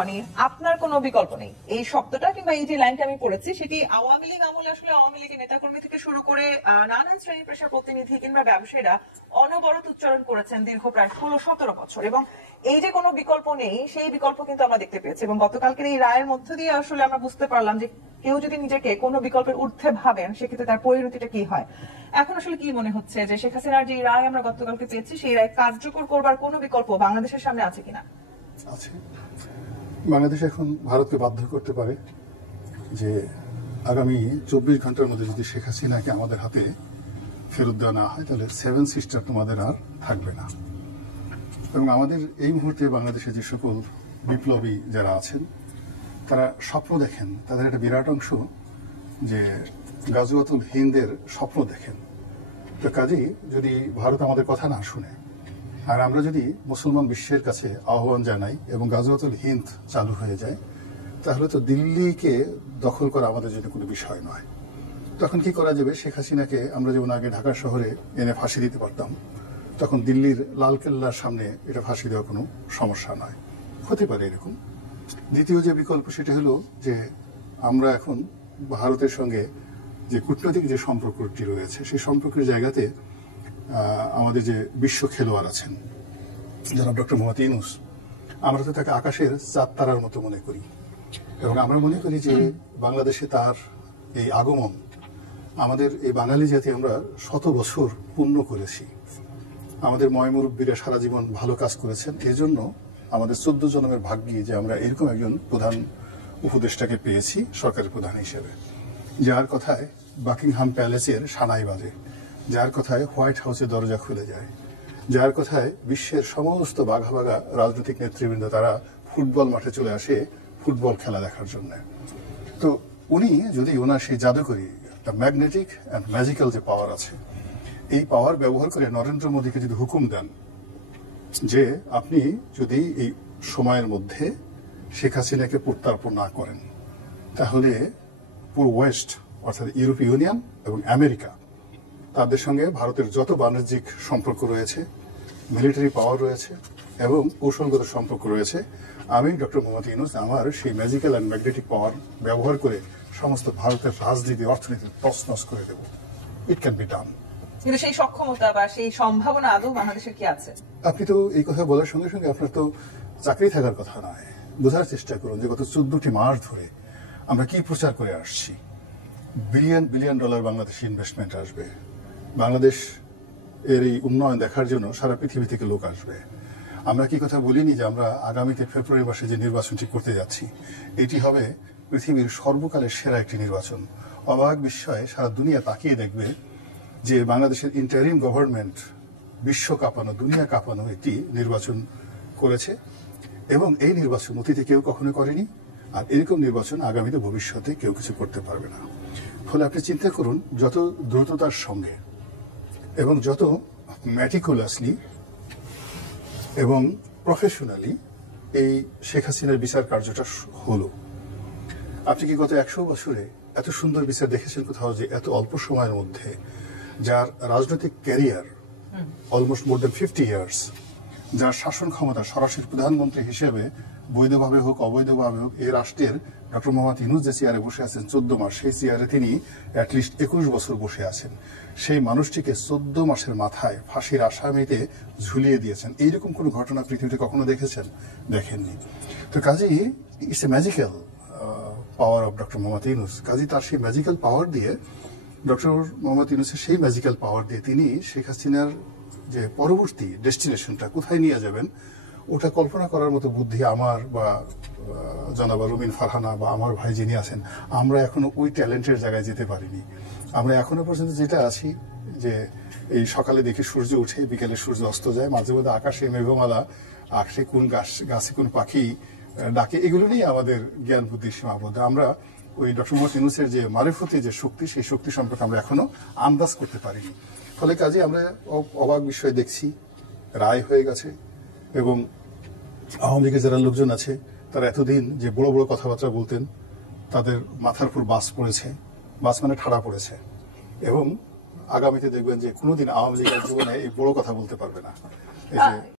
রনি, আপনার কোনো বিকল্প নেই, এই শব্দটা কিংবা এই যে লাইনটা আমি পড়েছি সেটি আওয়ামী লীগ আমলে আসলে আওয়ামী লীগের নেতাকর্মী থেকে শুরু করে নানান শ্রেণী পেশার প্রতিনিধি কিংবা ব্যবসায়ীরা অনবরত উচ্চারণ করেছেন দীর্ঘ প্রায় 16-17 বছর। এবং এই যে কোনো বিকল্প নেই, সেই বিকল্প কিন্তু আমরা দেখতে পেয়েছি। এবং গতকালকের এই রায়ের মধ্য দিয়ে আসলে আমরা বুঝতে পারলাম যে কেউ যদি নিজেকে কোনো বিকল্পের ঊর্ধ্বে ভাবেন সেক্ষেত্রে তার পরিণতিটা কি হয়। এখন আসলে কি মনে হচ্ছে যে শেখ হাসিনার যে রায় আমরা গতকালকে পেয়েছি, সেই রায় কার্যকর করবার কোনো বিকল্প বাংলাদেশের সামনে আছে কিনা? আছে। বাংলাদেশ এখন ভারতকে বাধ্য করতে পারে যে আগামী 24 ঘন্টার মধ্যে যদি শেখ হাসিনাকে আমাদের হাতে ফেরত দেওয়া না হয় তাহলে 7 সিস্টার তোমাদের আর থাকবে না। এবং আমাদের এই মুহূর্তে বাংলাদেশে যে সকল বিপ্লবী যারা আছেন তারা স্বপ্ন দেখেন, তাদের একটা বিরাট অংশ যে গাজওয়াতুল হিন্দের স্বপ্ন দেখেন। তো কাজেই যদি ভারত আমাদের কথা না শুনে আর আমরা যদি মুসলমান বিশ্বের কাছে আহ্বান জানাই এবং গাজওয়াতুল হিন্দ চালু হয়ে যায়, তাহলে তো দিল্লিকে দখল করা আমাদের জন্য কোনো বিষয় নয়। তখন কি করা যাবে? শেখ হাসিনাকে আমরা যেমন আগে ঢাকা শহরে এনে ফাঁসি দিতে পারতাম, তখন দিল্লির লালকেল্লার সামনে এটা ফাঁসি দেওয়া কোনো সমস্যা নয়, হতে পারে এরকম। দ্বিতীয় যে বিকল্প সেটা হলো যে আমরা এখন ভারতের সঙ্গে যে কূটনৈতিক যে সম্পর্কটি রয়েছে সেই সম্পর্কের জায়গাতে আমাদের যে বিশ্ব খেলোয়াড় আছেন জনাব ডক্টর মোহাম্মদ ইউনূস, আমরা তো তাকে আকাশের চাঁদ তারার মতো মনে করি এবং আমরা মনে করি যে বাংলাদেশে তার এই আগমন আমাদের এই বাঙালি জাতি আমরা 100 বছর পূর্ণ করেছি। আমাদের ময়মুরব্বীরা সারা জীবন ভালো কাজ করেছেন, এই জন্য আমাদের 14 জন্মের ভাগ্যি যে আমরা এরকম একজন প্রধান উপদেষ্টাকে পেয়েছি সরকারের প্রধান হিসেবে, যার কথায় বাকিংহাম প্যালেসের সানাই বাজে, যার কথায় হোয়াইট হাউসের দরজা খুলে যায়, যার কথায় বিশ্বের সমস্ত বাঘা বাঘা রাজনৈতিক নেতৃবৃন্দ তারা ফুটবল মাঠে চলে আসে ফুটবল খেলা দেখার জন্য। তো উনি যদি ওনার সেই জাদুকরী একটা ম্যাগনেটিক অ্যান্ড ম্যাজিক্যাল যে পাওয়ার আছে, এই পাওয়ার ব্যবহার করে নরেন্দ্র মোদীকে যদি হুকুম দেন যে আপনি যদি এই সময়ের মধ্যে শেখ হাসিনাকে প্রত্যার্পণ না করেন তাহলে পুরো ওয়েস্ট অর্থাৎ ইউরোপীয় ইউনিয়ন এবং আমেরিকা তাদের সঙ্গে ভারতের যত বাণিজ্যিক সম্পর্ক রয়েছে, মিলিটারি পাওয়ার রয়েছে এবং কৌশলগত সম্পর্ক রয়েছে, আমি ডক্টর মোহাম্মদ ইউনূস আমার সেই ম্যাজিক্যাল অ্যান্ড ম্যাগনেটিক পাওয়ার ব্যবহার করে সমস্ত ভারতের রাজনীতি অর্থনীতি তছনছ করে দেব। It can be done. কিন্তু সেই সক্ষমতা বা সেই সম্ভাবনা আদৌ বাংলাদেশের কি আছে? আপনি তো এই কথা বলার সঙ্গে সঙ্গে আপনার তো চাকরি থাকার কথা নয়। বোঝার চেষ্টা করুন যে গত 14টি মাস ধরে আমরা কি প্রচার করে আসছি। Billion billion dollar Bangladeshi investment আসবে, বাংলাদেশ এর এই উন্নয়ন দেখার জন্য সারা পৃথিবী থেকে লোক আসবে। আমরা কি কথা বলিনি যে আমরা আগামীতে ফেব্রুয়ারি মাসে যে নির্বাচনটি করতে যাচ্ছি এটি হবে পৃথিবীর সর্বকালের সেরা একটি নির্বাচন। অবাক বিস্ময়ে সারা দুনিয়া তাকিয়ে দেখবে যে বাংলাদেশের ইন্টারিম গভর্নমেন্ট বিশ্ব কাঁপানো দুনিয়া কাঁপানো একটি নির্বাচন করেছে এবং এই নির্বাচন অতীতে কেউ কখনো করেনি, আর এরকম নির্বাচন আগামীতে ভবিষ্যতে কেউ কিছু করতে পারবে না। ফলে আপনি চিন্তা করুন যত দ্রুততার সঙ্গে এবং যত ম্যাটিকুলাসলি এবং প্রফেশনালি এই শেখ হাসিনার বিচার কার্যটা হলো। আপনি কি গত 100 বছরে এত সুন্দর বিচার দেখেছেন কোথাও, যে এত অল্প সময়ের মধ্যে যার রাজনৈতিক ক্যারিয়ার অলমোস্ট মোর দেন 50 ইয়ার্স, যার শাসন ক্ষমতা সরাসরি প্রধানমন্ত্রী হিসেবে বৈধভাবে হোক অবৈধভাবে হোক এই রাষ্ট্রের ডক্টর মোহাম্মদ ইউনূস যে চেয়ারে বসে আছেন 14 মাস, সেই চেয়ারে তিনি অ্যাটলিস্ট 21 বছর বসে আছেন। সেই মানুষটিকে 14 মাসের মাথায় ফাঁসির আসামিতে ঝুলিয়ে দিয়েছেন। এইরকম কোনো ঘটনা পৃথিবীতে কখনো দেখেছেন? দেখেননি। তো কাজেই it's a magical power of doctor Mohammad Yunus. কাজেই তার সেই ম্যাজিক্যাল পাওয়ার দিয়ে ডক্টর মোহাম্মদ ইউনূসের সেই ম্যাজিক্যাল পাওয়ার দিয়ে তিনি শেখ হাসিনার যে পরবর্তী ডেস্টিনেশনটা কোথায় নিয়ে যাবেন ওটা কল্পনা করার মতো বুদ্ধি আমার বা জনাব রুমিন ফারহানা বা আমার ভাই যিনি আছেন আমরা এখনো ওই ট্যালেন্টের জায়গায় যেতে পারিনি। আমরা এখনো পর্যন্ত যেটা আছি যে এই সকালে দেখি সূর্য উঠে, বিকেলে সূর্য অস্ত যায়, মাঝে মধ্যে আকাশে মেঘমালা, আকাশে কোন গাছে কোন পাখি ডাকে, এগুলো নিয়ে আমাদের জ্ঞান বুদ্ধির সীমাবদ্ধ। আমরা ওই ডক্টর মোহাম্মদ ইউনূসের যে মারিফতি যে শক্তি, সেই শক্তি সম্পর্কে আমরা এখনো আন্দাজ করতে পারিনি। ফলে কাজে আমরা অবাক বিষয় দেখছি, রায় হয়ে গেছে এবং আওয়ামী লীগের যারা লোকজন আছে তারা এতদিন যে বড় বড় কথাবার্তা বলতেন তাদের মাথার উপর বাস পড়েছে, বাস মানে ঠাড়া পড়েছে, এবং আগামীতে দেখবেন যে কোনোদিন আওয়ামী লীগের জীবনে এই বড় কথা বলতে পারবে না। এই যে